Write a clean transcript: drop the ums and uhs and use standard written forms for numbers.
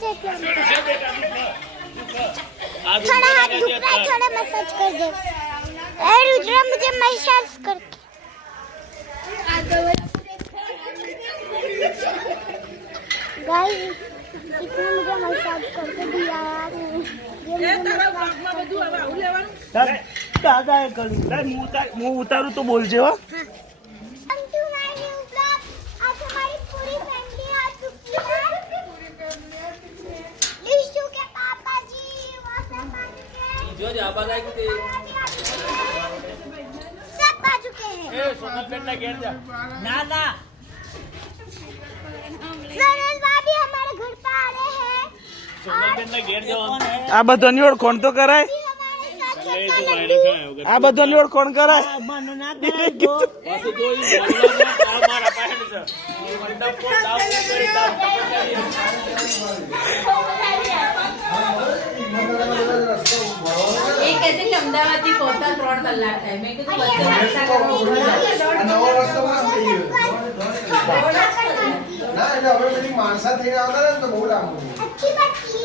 છે थोड़ा हाथ दुख रहा है थोड़ा मसाज कर दे रुद्र मुझे मसाज कर गाइस इसने मुझे मसाज करके दिया દાદા એ કર્યું હું ઉતારું તો બોલજે હો जो आबाद आई कि सब बाजू के हैं ए सोनल बेट ना घेर जा ના ના सोनल भाभी हमारे घर पे आ रहे हैं सोनल बेट ना घेर जाओ આ બધાની ઓળખોણ તો કરાય ले तो वायरस है होगा આ બધાની ઓળખોણ કરાય મને ના કરાય बस तो ही मोहल्ला में काम मारा पाहन से मंडप को दाव करे दाव એ કહે છે કે અમદાવાદથી પહોંચતા 3 કલાક થાય મેં કીધું વચ્ચે નાસ્તા કરવા નવો રસ્તો પણ થઈ ગયો ના એટલે હવે બધી માણસા થઈને આવતા ને તો બહુ લાંબુ अच्छी बच्ची